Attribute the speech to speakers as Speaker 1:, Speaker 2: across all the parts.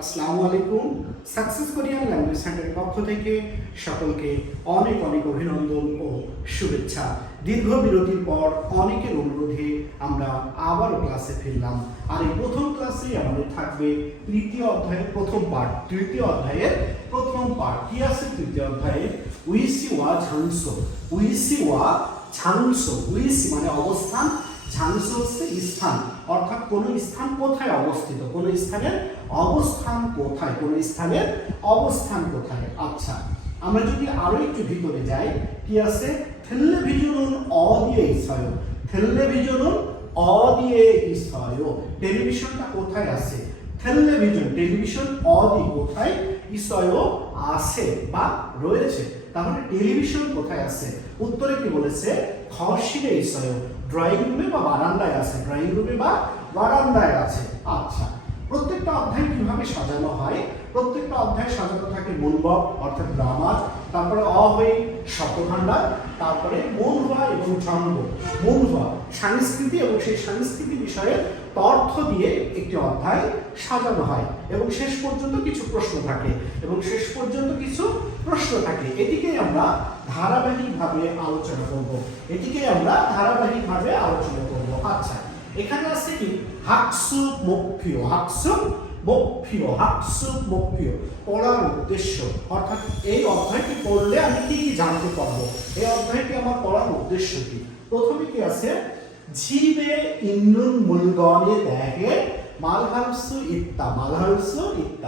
Speaker 1: আসসালামু আলাইকুম। Success Korean language সেন্টারের পক্ষ থেকে সকলকে অনেক অনেক অভিনন্দন ও শুভেচ্ছা। দীর্ঘ বিরতির পর অনেকের অনুরোধে আমরা আবারও ক্লাসে ফিরলাম। আর এই প্রথম ক্লাসে আমাদের থাকবে তৃতীয় অধ্যায়ের প্রথম পার্ট তৃতীয় অধ্যায়ের প্রথম পার্ট কি আছে তৃতীয় অধ্যায়ে? উইসি ওয়া ঝাংসো উইসি ওয়া ঝাংসো উইসি মানে অবস্থান। ঝাংস হচ্ছে স্থান। অর্থাৎ কোন স্থান কোথায় অবস্থিত? কোনো স্থানের অবস্থান কোথায়? কোন স্থানের অবস্থান কোথায়? আচ্ছা আমরা যদি আরও একটু ভিতরে যাই, কি আছে? টেলিভিশন অ দিয়ে ইসয় টেলিভিশন অ দিয়ে ইসয় টেলিভিশনটা কোথায় আছে? টেলিভিশন টেলিভিশন অ দিয়ে কোথায় ইসয় আছে বা রয়েছে? তাহলে টেলিভিশন কোথায় আছে? উত্তরে কি বলেছে? খসিরে ইসায়ো ড্রয়িং রুমে বা বারান্দায় আছে। ড্রয়িং রুমে বা বারান্দায় আছে। আচ্ছা প্রত্যেকটা অধ্যায় কীভাবে সাজানো হয়? প্রত্যেকটা অধ্যায় সাজানো থাকে মূলবক অর্থাৎ গ্রামার তারপরে অ হয়ে শব্দভাণ্ডার, তারপরে মূল হওয়া এবং জন্ম। মূল হওয়া সংস্কৃতি এবং সেই সংস্কৃতি বিষয়ে তথ্য দিয়ে একটি অধ্যায় সাজানো হয় এবং শেষ পর্যন্ত কিছু প্রশ্ন থাকে এবং শেষ পর্যন্ত কিছু প্রশ্ন থাকে। এটিকেই আমরা ধারাবাহিকভাবে আলোচনা করব। এটিকেই আমরা ধারাবাহিকভাবে আলোচনা করব। আচ্ছা এখানে আছে কি? হাকসুপ মুখ্য হাকসুপ মুখ্য হাকসুপ মুখ্য পড়ার উদ্দেশ্য অর্থাৎ এই অধ্যায়টি পড়লে আমি কি কি জানতে পারবো এই অধ্যায়টি আমার পড়ার উদ্দেশ্য কি প্রথমে কি আছে 집에 있는 물건에 대해 말할 수 있다 말할 수 있다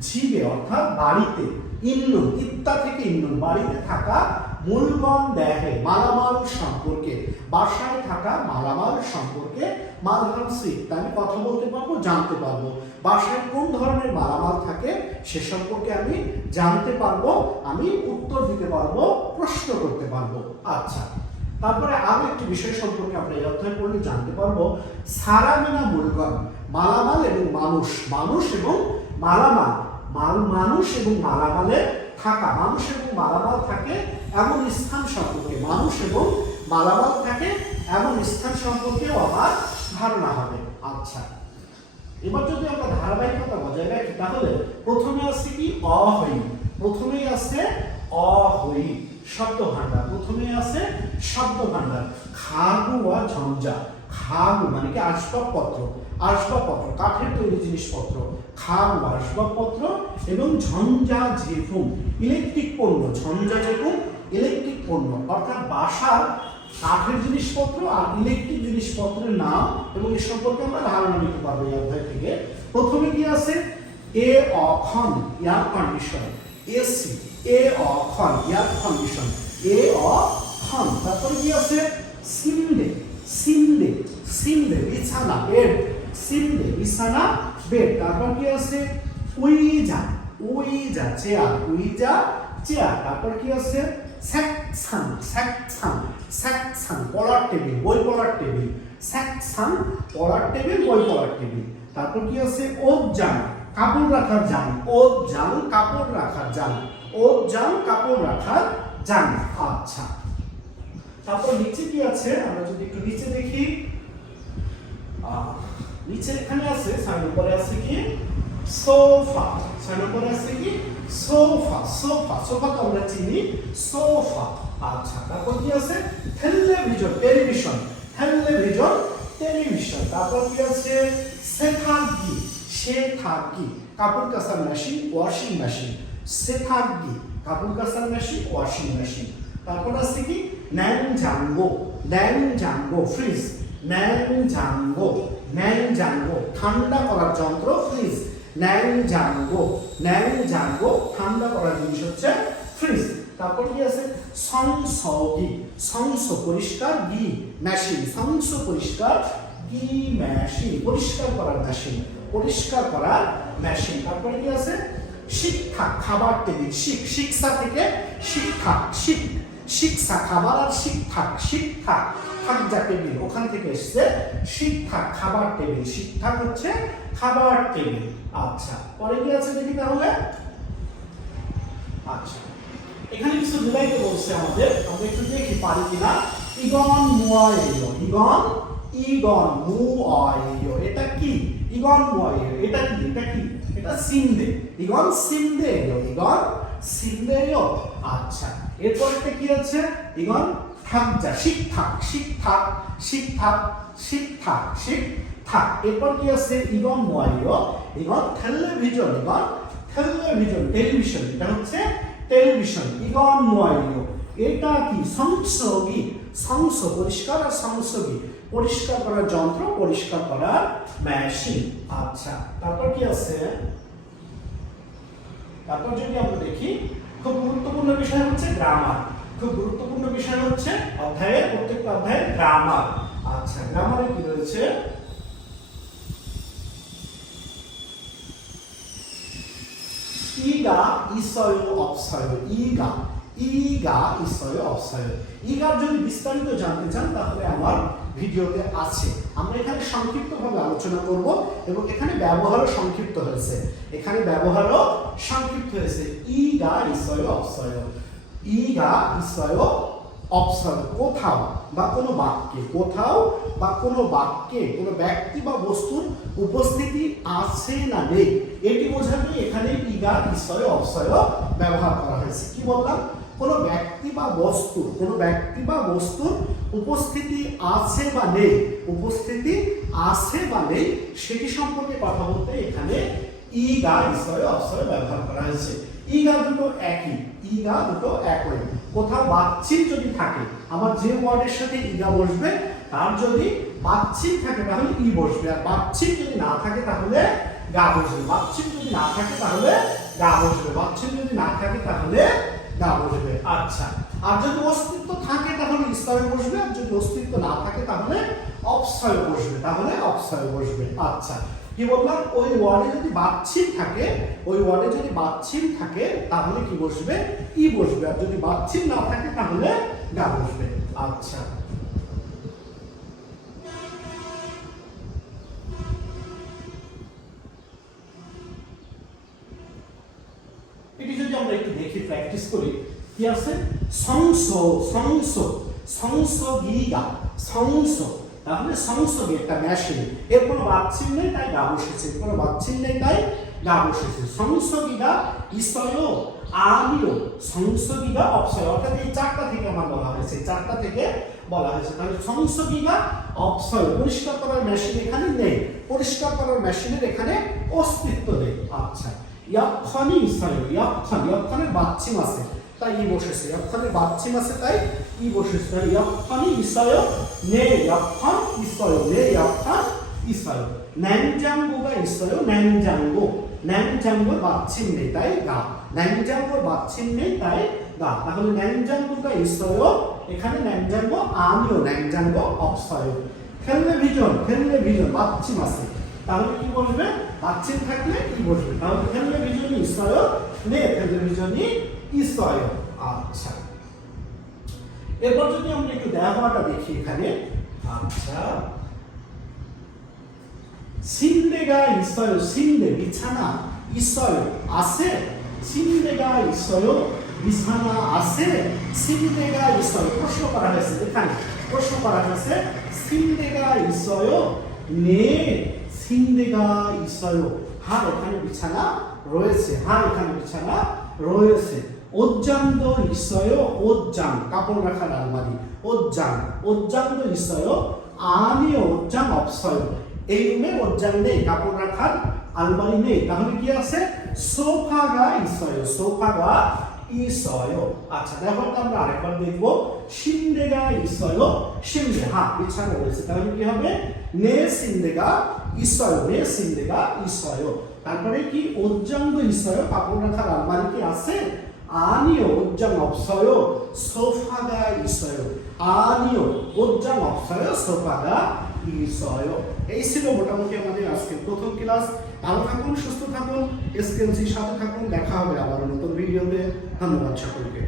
Speaker 1: 집에 অর্থাৎ বাড়িতে 있는 있다 থেকে 있는 বাড়িতে থাকা মূলগণ দেখে মালামাল সম্পর্কে বাসায় থাকা মালামাল সম্পর্কে মালহামস ইত্তা আমি কথা বলতে পারব, জানতে পারব। বাসায় কোন ধরনের মালামাল থাকে সে সম্পর্কে আমি জানতে পারব, আমি উত্তর দিতে পারব, প্রশ্ন করতে পারব। আচ্ছা তারপরে আরও একটি বিষয় সম্পর্কে আমরা এই অধ্যায় পড়লে জানতে পারব। সারামিনা মূলগণ মালামাল এবং মানুষ মানুষ এবং মালামাল, মাল, মানুষ এবং মালামালের থাকা, মানুষ এবং মালামাল থাকে এমন স্থান সম্পর্কে, মানুষ এবং মালামাল থাকে এমন স্থান সম্পর্কেও আমার ধারণা হবে। আচ্ছা। এবার যদি আমরা ধারাবাহিকতা বজায় রাখি, তাহলে প্রথমে আসছে কি? অহই প্রথমেই আছে অহই শব্দ ভাণ্ডার প্রথমে আছে শব্দ ভাণ্ডার খাগু বা ঝঞ্ঝা। খাগু মানে কি? আসবাবপত্র। আসবাবপত্র, কাঠের তৈরি জিনিসপত্র। খাগু, আসবাবপত্র এবং ঝঞ্ঝা ঝেফুম। ইলেকট্রিক পণ্য, ঝঞ্ঝা ঝেফুম, ইলেকট্রিক পণ্য। অর্থাৎ বাসার কাঠের জিনিসপত্র আর ইলেকট্রিক জিনিসপত্রের নাম এবং এ সম্পর্কে আমরা ধারণা নিতে পারব এই অধ্যায় থেকে। প্রথমে কি আছে? এ অখন এয়ার কন্ডিশন। এসি এ অখন এয়ার কন্ডিশন। এ অখন তারপরে কি আছে? সিমলে সিমলে সিমলে, বিছানা, বেড, সিমলে, বিছানা, বেড। তারপর কি আছে? উইজা উইজা, চেয়ার, উইজা চেয়ার তারপর কি আছে? সেকশন সেকশন সেকশন পড়ার টেবিল বই পড়ার টেবিল সেকশন পড়ার টেবিল বই পড়ার টেবিল তারপর কি আছে? ওজান কাপড় রাখার জান ওজান কাপড় রাখার জান ওজান কাপড় রাখার জান আচ্ছা। তারপর নিচে কি আছে? আমরা যদি একটু নিচে দেখি। নিচে এখানে আছে ছয় নম্বরে আছে কি? সোফা ছয় নম্বরে আছে কি? সোফা সোফা সোফা তো আমরা চিনি, সোফা। আচ্ছা তারপর কি আছে? Television television television television. তারপর কি আছে? সেথাগি সেথাগি। কাপড় কাচার মেশিন ওয়াশিং মেশিন সেথাগি, কাপড় কাচার মেশিন ওয়াশিং মেশিন তারপর আছে কি? ন্যাং জাঙ্গো ন্যাং জাঙ্গো ফ্রিজ ন্যাং জাঙ্গো ন্যাং জাঙ্গো ঠান্ডা করার যন্ত্র ফ্রিজ ন্যাং জাঙ্গো ন্যাং জাঙ্গো ঠান্ডা করার জিনিস হচ্ছে ফ্রিজ তারপর কি আছে? সংসগি সংস পরিষ্কার গি মেশিন সংস পরিষ্কার গি মেশিন পরিষ্কার করার মেশিন পরিষ্কার করার মেশিন তারপরে কি আছে? শিক্ষা, খাবার টেবিল শিখ শিক্ষা থেকে শিক্ষা শিখ শিক্ষা, খাবার আর শিক্ষা শিক্ষা, খাদ্যা টেবিল ওখান থেকে এসছে শিক্ষা, খাবার টেবিল শিক্ষা হচ্ছে খাবার টেবিল আচ্ছা পরে কি আছে দেখি তাহলে? আচ্ছা এখানে কিছু মিলাইতে বলছে আমাদের। আমরা একটু দেখি, পারি কিনা? ইগন মুয়াইও ইগন ইগন মুয়াইও এটা কি? ইগন মুয়াইও এটা কি? এটা কি? এটা সিন্দে। ইগন সিন্দে ইগন সিন্দে요 আচ্ছা এরপর একটা কি আছে? ইগন থামচা শিখ থাক শিখ থাক শিখ থাক শিখ থাক শিখ থাক। এরপর কি আসছে? ইগন ওয়াইও ইগন টেলিভিশন ইগন টেলিভিশন টেলিভিশন এটা হচ্ছে টেলিভিশন ইগন ওয়াইও এটা কি? সংসগি সংস, পরিষ্কার আর সংসগি পরিষ্কার করার যন্ত্র, পরিষ্কার করার মেশিন আচ্ছা তারপর কি আছে তারপর যদি আমরা দেখি, খুব গুরুত্বপূর্ণ বিষয় হচ্ছে গ্রামার খুব গুরুত্বপূর্ণ বিষয় হচ্ছে অধ্যায়ের, প্রত্যেকটা অধ্যায়ের গ্রামার আচ্ছা গ্রামারে কি রয়েছে? ইগা ইসয় অপসয়। ইগা ইগা ইসয় অপসয়। ইগার যদি বিস্তারিত জানতে চান, তাহলে আমার ভিডিওতে আছে। আমরা এখানে সংক্ষিপ্তভাবে আলোচনা করব এবং এখানে ব্যবহারও সংক্ষিপ্ত হয়েছে। এখানে ব্যবহারও সংক্ষিপ্ত হয়েছে। ইগা ইসয় অপসয়। 이가 있어요 없어요 কোথাও বা কোনো বাক্যে কোথাও বা কোনো বাক্যে কোনো ব্যক্তি বা বস্তুর উপস্থিতি আছে না নেই এটি বোঝাতে এখানে ইগা ইসয় অপসয় ব্যবহার করা হয়েছে কি বললাম কোনো ব্যক্তি বা বস্তু কোনো ব্যক্তি বা বস্তুর উপস্থিতি আছে বা নেই উপস্থিতি আছে বা নেই সেটি সম্পর্কে কথা বলতে এখানে ইগা ইসয় অপসয় ব্যবহার করা হয়েছে ইগা দুটো একই, ইগা দুটো একই। কোথাও বাচ্চিক যদি থাকে, আমার যে ওয়ার্ডের সাথে ইগা বসবে, তার যদি বাচ্চিক থাকে, তাহলে ই বসবে। আর বাচ্চিক যদি না থাকে, তাহলে গা বসবে। বাচ্চিক যদি না থাকে, তাহলে গা বসবে। বাচ্চিক যদি না থাকে, তাহলে গা বসবে। আচ্ছা। আর যদি অস্তিত্ব থাকে, তাহলে স্তরে বসবে। আর যদি অস্তিত্ব না থাকে, তাহলে অপসয় বসবে। তাহলে অপসয় বসবে। আচ্ছা। কি বললাম? ওই ওয়ার্ডে যদি বাচ্চিক থাকে, ওই ওয়ার্ডে যদি বাচ্চিক থাকে, তাহলে কি বসবে? ই বসবে। আর যদি বাচ্চিক না থাকে, তাহলে গা বসবে। আচ্ছা। এটি যদি আমরা একটু দেখি প্র্যাকটিস করি, কি আছে? সংস সংস, সংসগীগা, সংস। তাহলে সংসগী একটা মেশিন এর কোনো বাচ্চিন নেই, তাই গা বসেছে কোনো বাচ্চিন নেই, তাই গা বসেছে সংসগীগা ইসয় আমিও সংসগীগা অপসয়। অর্থাৎ এই চারটা থেকে আমার বলা হয়েছে চারটা থেকে বলা হয়েছে। তাহলে সংসগীগা অপসয়, পরিষ্কার করার মেশিন এখানে নেই। পরিষ্কার করার মেশিনের এখানে অস্তিত্ব নেই। আচ্ছা ইয়াক্ষণই ইসয় ইয়াক্ষণ। ইয়াক্ষণের বাচ্চিম আছে। তাই ই বসেছে। অক্ষানে বাচ্চিম আছে তাই ই বসেছে। তাই অক্ষানি ইসায় নে অক্ষান ইসায় নে অক্ষান ইসয় ন্যানজাঙ্গ বা ইসয় ন্যানজাঙ্গ ন্যানজাঙ্গ বাচ্চিম নেই তাই গা। ন্যানজাঙ্গ বাচ্চিম নেই তাই গা। তাহলে ন্যানজাঙ্গ বা ইসায় এখানে ন্যানজাঙ্গ আমিও ন্যানজাঙ্গ অপসায়। খেললে ভিজন খেললে ভিজন বাচ্চিম আছে। তাহলে কি বলবে বাচ্চিম থাকলে কি বসবে। তাহলে খেললে ভিজনই ইসায় নে, খেললে ভিজনই ইসয় আচ্ছা। এরপর যদি আমরা একটু দেখাটা দেখি এখানে আচ্ছা। সিন্দেগা ইসয় সিন্দে বিছানা ইসয় আছে? সিন্দেগা ইসয় বিছানা আছে? সিন্দেগা ইসয় প্রশ্ন করা হয়েছে এখানে। প্রশ্ন করা হয়েছে, সিন্দেগা ইসয় নে সিন্দেগা ইসয় হ্যাঁ ওখানে বিছানা রয়েছে হ্যাঁ ওখানে বিছানা রয়েছে। ওজ্জান্ত ঈশ্বয় ওজ্জাং কাপড় রাখার আলমারি ওজ্জাং ওজ্জান্ত ঈশ্বয় আনি ওজ্জাং অপসয়। এই রুমে ওজ্জাং নেই, কাপড় রাখার আলমারি নেই। তাহলে কি আছে? সোফা গা ঈশ্বয় সোফা গা ঈশ্বয় আচ্ছা আমরা আরেকবার দেখব। সিন্দেগা ঈশ্বয় সিন্দে হ্যাঁ তাহলে কি হবে? নে সিন্দেগা ঈশ্বয় নে সিন্দেগা ঈশ্বয় তারপরে কি? ওজ্জাঙ্গ ঈশ্বয় কাপড় রাখার আলমারি কি আছে? 아니요 옷장 없어요. 소파가 있어요. 아니요 옷장 없어요. 소파가 있어요. এই ছিল মোটামুটি আমাদের আজকের প্রথম ক্লাস ভালো থাকুন সুস্থ থাকুন এসকেএলসির সাথে থাকুন দেখা হবে আবার নতুন ভিডিওতে ধন্যবাদ সকলকে